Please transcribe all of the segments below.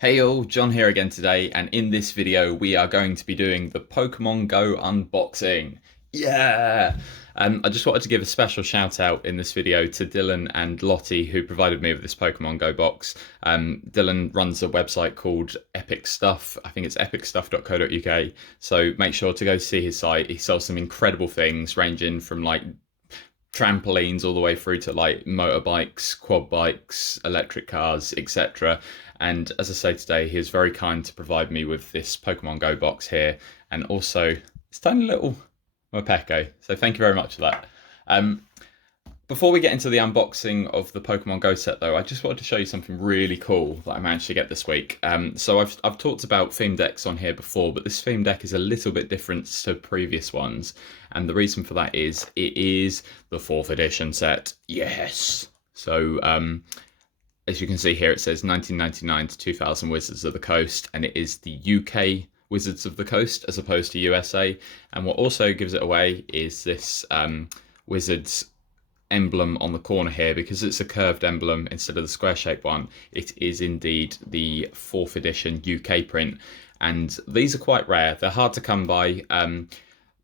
Hey all, John here again today, and in this video we are going to be doing the Pokemon Go unboxing. Yeah! I just wanted to give a special shout out in this video to Dylan and Lottie who provided me with this Pokemon Go box. Dylan runs a website called Epic Stuff. I think it's epicstuff.co.uk, so make sure to go see his site. He sells some incredible things ranging from like trampolines all the way through to like motorbikes, quad bikes, electric cars, etc. And as I say today, he is very kind to provide me with this Pokemon Go box here, and also this tiny little Morpeko. So thank you very much for that. Before we get into the unboxing of the Pokemon Go set, though, I just wanted to show you something really cool that I managed to get this week. So I've talked about theme decks on here before, but this theme deck is a little bit different to previous ones, and the reason for that is it is the 4th edition set. Yes. So as you can see here, it says 1999 to 2000 Wizards of the Coast, and it is the UK Wizards of the Coast as opposed to USA. And what also gives it away is this Wizards emblem on the corner here, because it's a curved emblem instead of the square shaped one. It is indeed the 4th edition UK print, and these are quite rare. They're hard to come by.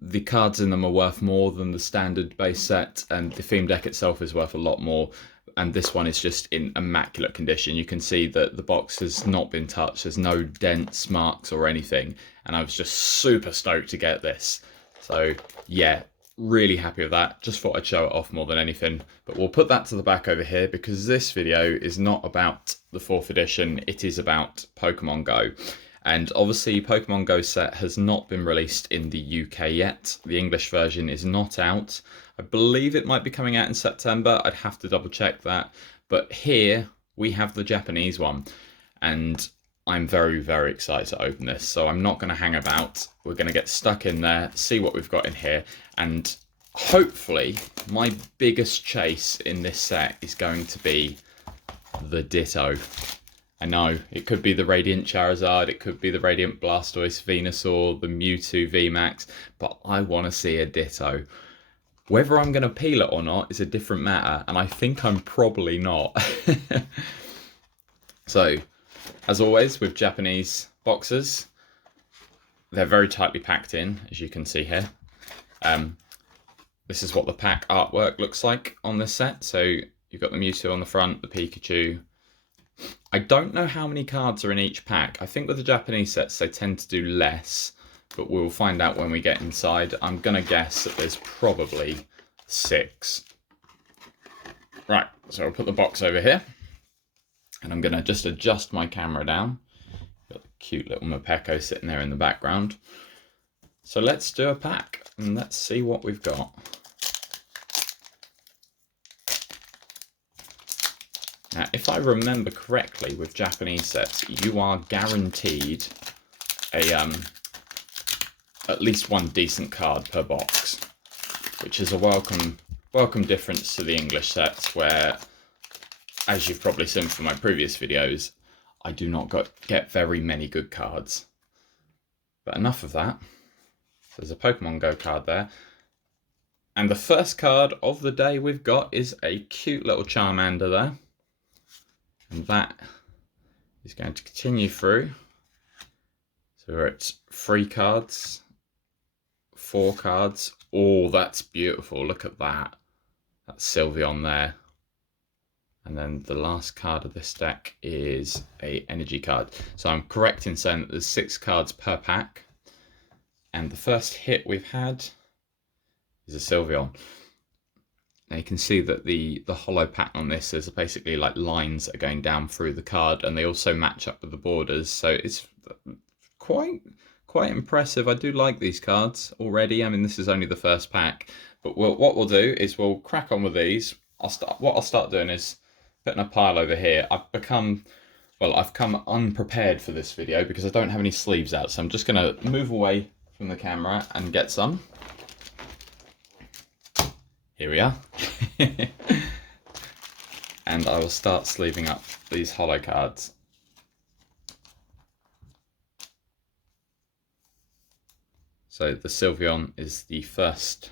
The cards in them are worth more than the standard base set, and the theme deck itself is worth a lot more. And this one is just in immaculate condition. You can see that the box has not been touched. There's no dents, marks or anything, and I was just super stoked to get this. So yeah, really happy with that. Just thought I'd show it off more than anything. But we'll put that to the back over here, because this video is not about the 4th edition. It is about Pokemon Go. And obviously Pokemon Go set has not been released in the UK yet. The English version is not out. I believe it might be coming out in September. I'd have to double check that. But here we have the Japanese one, and I'm very, very excited to open this. So I'm not going to hang about. We're going to get stuck in there, see what we've got in here, and hopefully my biggest chase in this set is going to be the Ditto. I know, it could be the Radiant Charizard, it could be the Radiant Blastoise Venusaur, the Mewtwo VMAX, but I want to see a Ditto. Whether I'm going to peel it or not is a different matter, and I think I'm probably not. So, as always with Japanese boxes, they're very tightly packed in, as you can see here. This is what the pack artwork looks like on this set. So you've got the Mewtwo on the front, the Pikachu. I don't know how many cards are in each pack. I think with the Japanese sets they tend to do less, but we'll find out when we get inside. I'm going to guess that there's probably 6. Right, so I'll put the box over here, and I'm going to just adjust my camera down. Got the cute little Morpeko sitting there in the background. So let's do a pack, and let's see what we've got. Now, if I remember correctly, with Japanese sets, you are guaranteed a at least one decent card per box, which is a welcome difference to the English sets, where, as you've probably seen from my previous videos, I do not get very many good cards. But enough of that. There's a Pokemon Go card there. And the first card of the day we've got is a cute little Charmander there. And that is going to continue through. So we're at 3 cards, 4 cards. Oh, that's beautiful. Look at that. That's Sylveon there. And then the last card of this deck is a energy card. So I'm correct in saying that there's 6 cards per pack. And the first hit we've had is a Sylveon. Now you can see that the hollow pattern on this is basically like lines that are going down through the card, and they also match up with the borders. So it's quite impressive. I do like these cards already. I mean, this is only the first pack, but what we'll do is we'll crack on with these. What I'll start doing is putting a pile over here. I've come unprepared for this video because I don't have any sleeves out, so I'm just going to move away from the camera and get some. Here we are. And I will start sleeving up these hollow cards. So the Sylveon is the first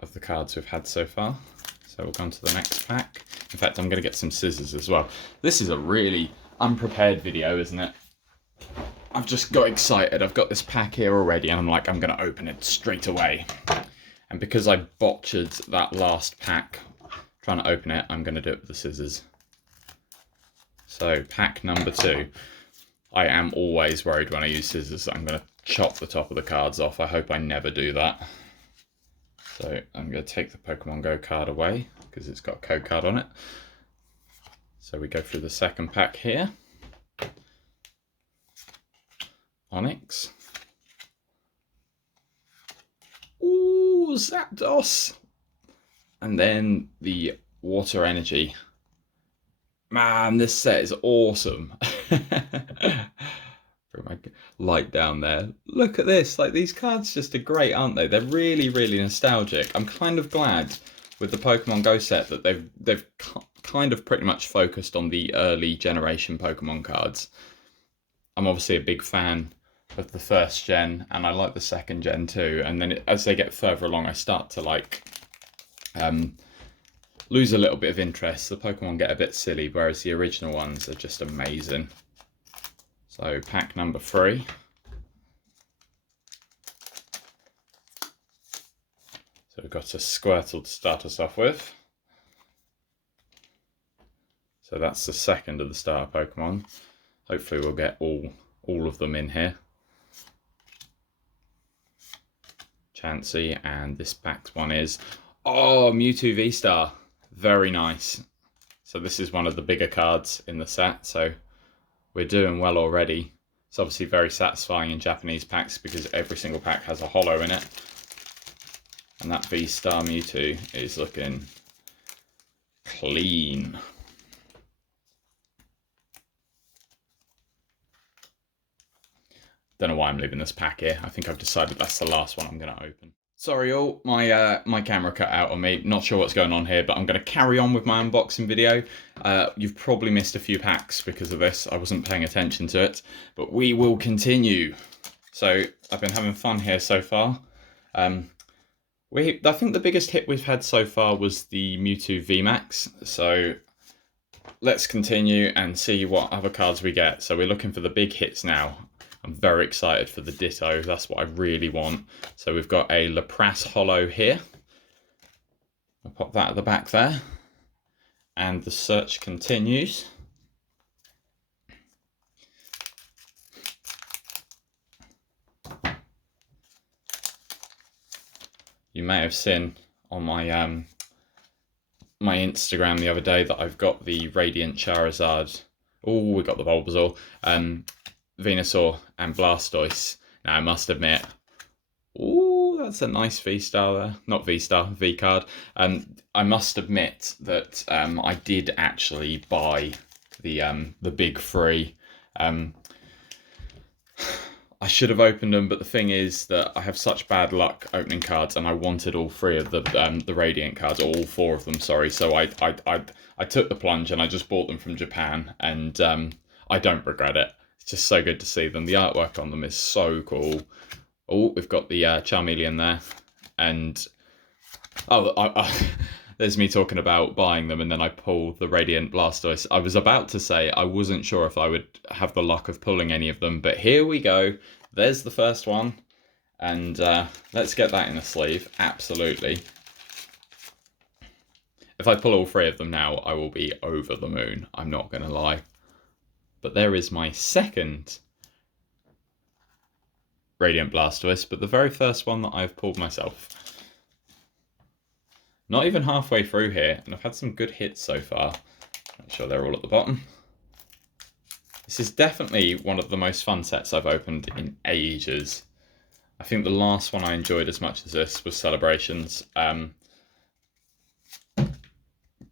of the cards we've had so far. So we'll go on to the next pack. In fact, I'm going to get some scissors as well. This is a really unprepared video, isn't it? I've just got excited. I've got this pack here already, and I'm like, I'm going to open it straight away. And because I botched that last pack trying to open it, I'm going to do it with the scissors. So, pack number 2. I am always worried when I use scissors that I'm going to chop the top of the cards off. I hope I never do that. So, I'm going to take the Pokemon Go card away because it's got a code card on it. So, we go through the second pack here. Onix. Ooh, Zapdos. And then the Water Energy. Man, this set is awesome. Bring my light down there. Look at this. Like, these cards just are great, aren't they? They're really, really nostalgic. I'm kind of glad with the Pokemon Go set that they've kind of pretty much focused on the early generation Pokemon cards. I'm obviously a big fan of the first gen, and I like the second gen too. And then as they get further along, I start to like lose a little bit of interest. The Pokemon get a bit silly, whereas the original ones are just amazing. So pack number 3. So we've got a Squirtle to start us off with. So that's the second of the starter Pokemon. Hopefully we'll get all of them in here. Chansey, and this pack's one is, oh, Mewtwo V-Star. Very nice. So this is one of the bigger cards in the set, so we're doing well already. It's obviously very satisfying in Japanese packs because every single pack has a holo in it. And that V-Star Mewtwo is looking clean. Don't know why I'm leaving this pack here. I think I've decided that's the last one I'm going to open. Sorry all, my camera cut out on me. Not sure what's going on here, but I'm going to carry on with my unboxing video. You've probably missed a few packs because of this. I wasn't paying attention to it, but we will continue. So I've been having fun here so far. I think the biggest hit we've had so far was the Mewtwo VMAX. So let's continue and see what other cards we get. So we're looking for the big hits now. I'm very excited for the Ditto. That's what I really want. So we've got a Lapras holo here. I'll pop that at the back there. And the search continues. You may have seen on my my Instagram the other day that I've got the Radiant Charizard. Oh, we got the Bulbasaur. Venusaur and Blastoise. Now I must admit, ooh, that's a nice V-Star there. Not V-Star, V-Card. I must admit that I did actually buy the big 3. I should have opened them, but the thing is that I have such bad luck opening cards, and I wanted all 3 of the Radiant cards, or all 4 of them, sorry. So I took the plunge and I just bought them from Japan, and I don't regret it. It's just so good to see them. The artwork on them is so cool. Oh, we've got the Charmeleon there. And, there's me talking about buying them, and then I pull the Radiant Blastoise. I was about to say I wasn't sure if I would have the luck of pulling any of them, but here we go. There's the first one. And let's get that in the sleeve. Absolutely. If I pull all 3 of them now, I will be over the moon. I'm not going to lie. But there is my second Radiant Blastoise, but the very first one that I've pulled myself. Not even halfway through here, and I've had some good hits so far. Make sure they're all at the bottom. This is definitely one of the most fun sets I've opened in ages. I think the last one I enjoyed as much as this was Celebrations.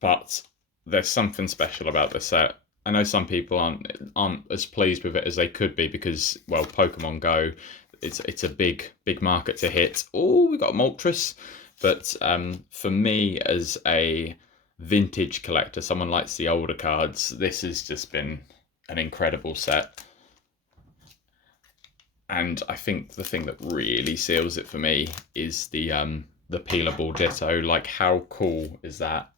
But there's something special about this set. I know some people aren't as pleased with it as they could be because, well, Pokemon Go, it's a big market to hit. Oh, we got Moltres. But for me, as a vintage collector, someone likes the older cards, this has just been an incredible set. And I think the thing that really seals it for me is the peelable Ditto. Like, how cool is that?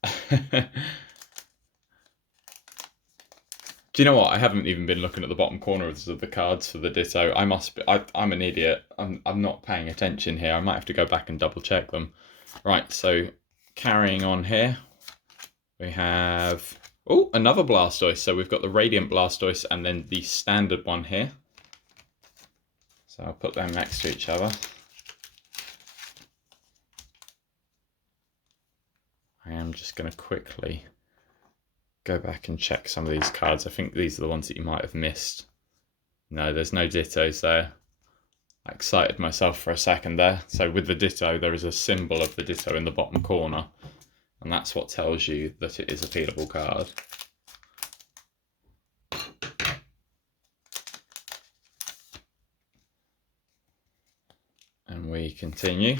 Do you know what? I haven't even been looking at the bottom corners of the cards for the Ditto. I must be. I'm an idiot. I'm not paying attention here. I might have to go back and double check them. Right. So carrying on here, we have another Blastoise. So we've got the Radiant Blastoise and then the standard one here. So I'll put them next to each other. I am just going to quickly go back and check some of these cards. I think these are the ones that you might have missed. No, there's no Dittos there. I excited myself for a second there. So with the Ditto, there is a symbol of the Ditto in the bottom corner. And that's what tells you that it is a peelable card. And we continue.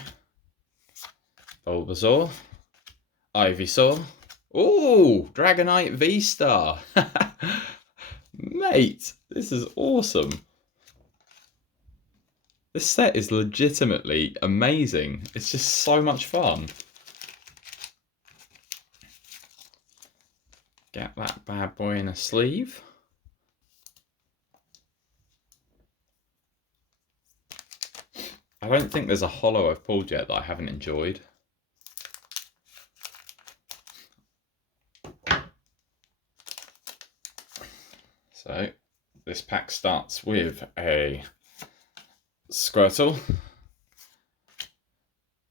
Bulbasaur. Ivysaur. Ooh, Dragonite V-Star. Mate, this is awesome. This set is legitimately amazing. It's just so much fun. Get that bad boy in a sleeve. I don't think there's a holo I've pulled yet that I haven't enjoyed. So this pack starts with a Squirtle.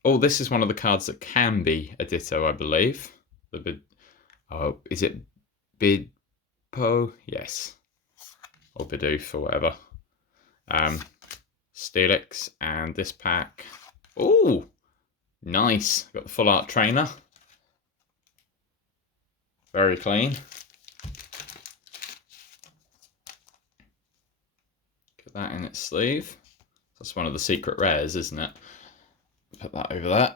Oh, this is one of the cards that can be a Ditto, I believe. Is it Bidpo? Yes. Or Bidoof or whatever. Steelix, and this pack. Oh, nice. Got the full art trainer. Very clean. Get that in its sleeve. That's one of the secret rares, isn't it? Put that over there.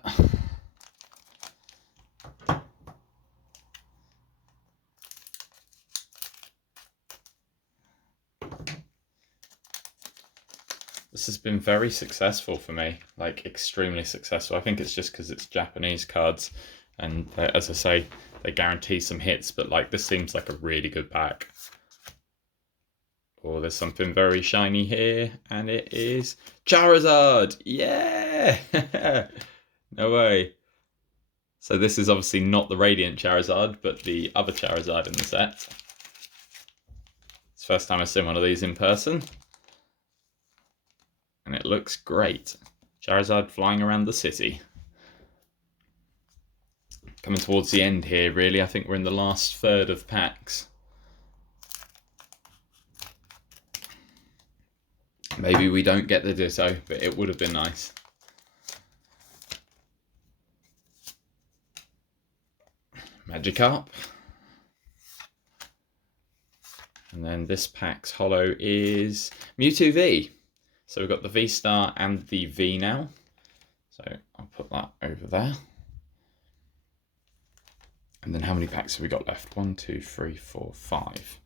This has been very successful for me, like extremely successful. I think it's just because it's Japanese cards, and as I say, they guarantee some hits, but like this seems like a really good pack. Oh, there's something very shiny here, and it is Charizard! Yeah! No way. So this is obviously not the Radiant Charizard, but the other Charizard in the set. It's the first time I've seen one of these in person. And it looks great. Charizard flying around the city. Coming towards the end here, really. I think we're in the last third of packs. Maybe we don't get the Ditto, but it would have been nice. Magikarp. And then this pack's holo is Mewtwo V. So we've got the V-Star and the V now. So I'll put that over there. And then how many packs have we got left? 1, 2, 3, 4, 5.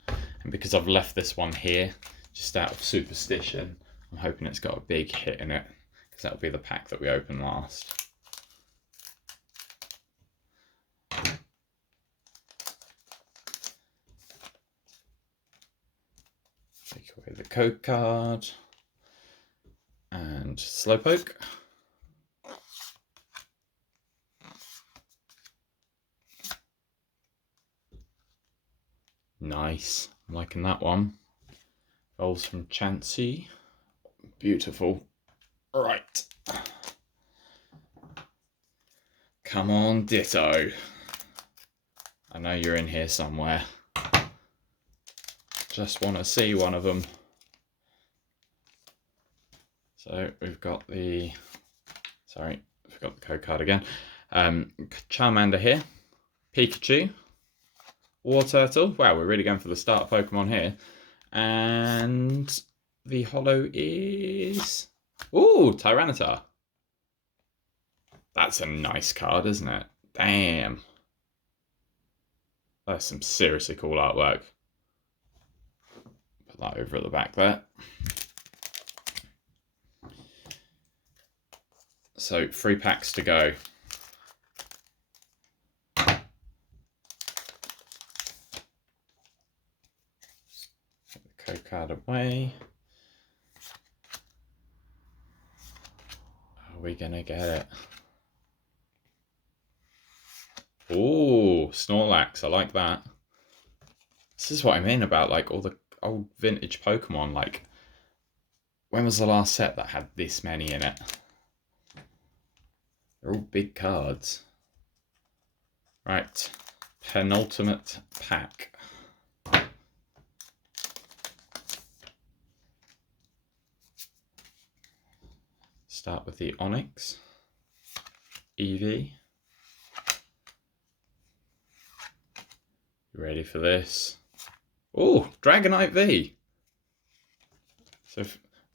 And because I've left this one here, just out of superstition, I'm hoping it's got a big hit in it, because that'll be the pack that we open last. Take away the code card. And Slowpoke. Nice. I'm liking that one. Evolves from Chansey. Beautiful. Right. Come on, Ditto. I know you're in here somewhere. Just want to see one of them. So we've got the, sorry, I forgot the code card again. Charmander here, Pikachu, Wartortle. Wow, we're really going for the start Pokemon here. And the holo is, ooh, Tyranitar. That's a nice card, isn't it? Damn. That's some seriously cool artwork. Put that over at the back there. So 3 packs to go. Ditto card away. Are we gonna get it? Oh, Snorlax, I like that. This is what I mean about like all the old vintage Pokemon. Like, when was the last set that had this many in it? They're all big cards. Right, penultimate pack. Start with the Onix, Eevee. You ready for this? Oh, Dragonite V. So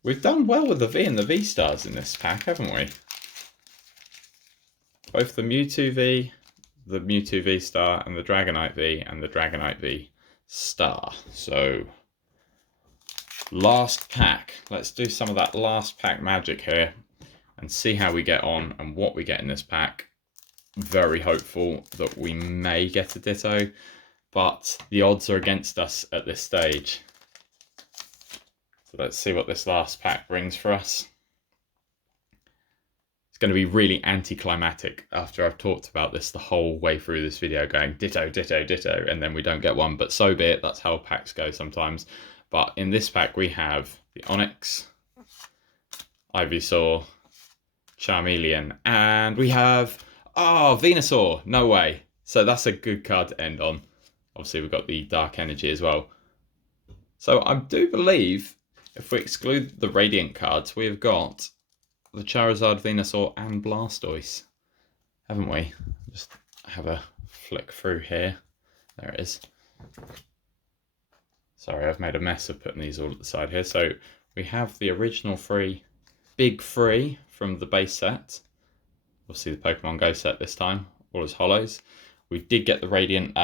we've done well with the V and the V stars in this pack, haven't we? Both the Mewtwo V, the Mewtwo V star, and the Dragonite V and the Dragonite V star. So last pack. Let's do some of that last pack magic here and see how we get on and what we get in this pack. Very hopeful that we may get a Ditto, but the odds are against us at this stage. So let's see what this last pack brings for us. It's going to be really anticlimactic after I've talked about this the whole way through this video, going Ditto, Ditto, Ditto, and then we don't get one, but so be it. That's how packs go sometimes. But in this pack we have the Onix, Ivysaur, Charmeleon, and we have, oh, Venusaur. No way. So that's a good card to end on. Obviously we've got the Dark Energy as well. So I do believe if we exclude the Radiant cards, we have got the Charizard, Venusaur, and Blastoise, haven't we? Just have a flick through here. There it is. Sorry, I've made a mess of putting these all at the side here. So we have the original big three from the base set. Obviously the Pokemon Go set this time, all as holos. We did get the Radiant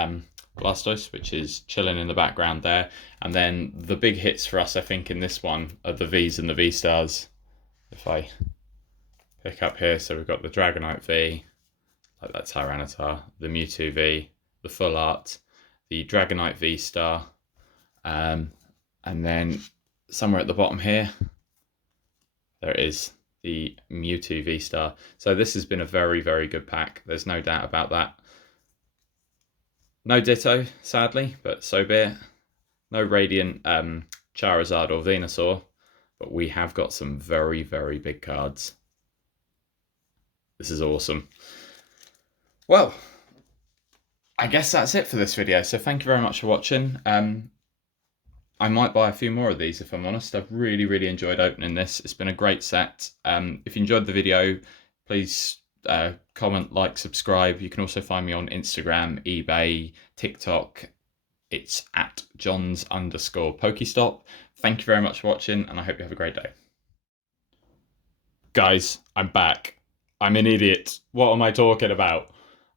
Blastoise, which is chilling in the background there. And then the big hits for us, I think, in this one are the Vs and the V-Stars. If I pick up here, so we've got the Dragonite V, like that Tyranitar, the Mewtwo V, the Full Art, the Dragonite V-Star, and then somewhere at the bottom here, there is the Mewtwo V-Star. So this has been a very, very good pack. There's no doubt about that. No Ditto, sadly, but so be it. No Radiant Charizard or Venusaur, but we have got some very, very big cards. This is awesome. Well, I guess that's it for this video. So thank you very much for watching. I might buy a few more of these if I'm honest. I've really, really enjoyed opening this. It's been a great set. If you enjoyed the video, please comment, like, subscribe. You can also find me on Instagram, eBay, TikTok. It's at Johns_Pokestop. Thank you very much for watching, and I hope you have a great day. Guys, I'm back. I'm an idiot. What am I talking about?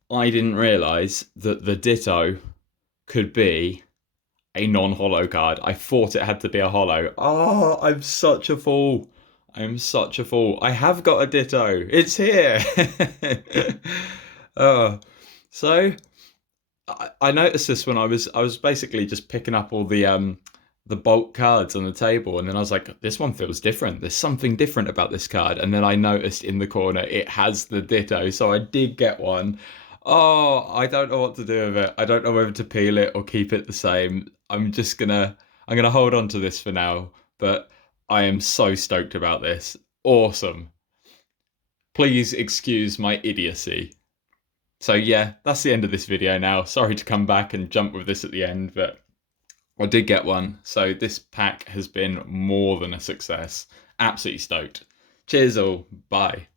I didn't realise that the Ditto could be a non-holo card. I thought it had to be a holo. Oh, I'm such a fool. I'm such a fool. I have got a Ditto. It's here. So I noticed this when I was basically just picking up all the bulk cards on the table, and then I was like, this one feels different. There's something different about this card. And then I noticed in the corner it has the Ditto, so I did get one. Oh, I don't know what to do with it. I don't know whether to peel it or keep it the same. I'm gonna hold on to this for now, but I am so stoked about this. Awesome. Please excuse my idiocy. So yeah, that's the end of this video now. Sorry to come back and jump with this at the end, but I did get one. So this pack has been more than a success. Absolutely stoked. Cheers all. Bye.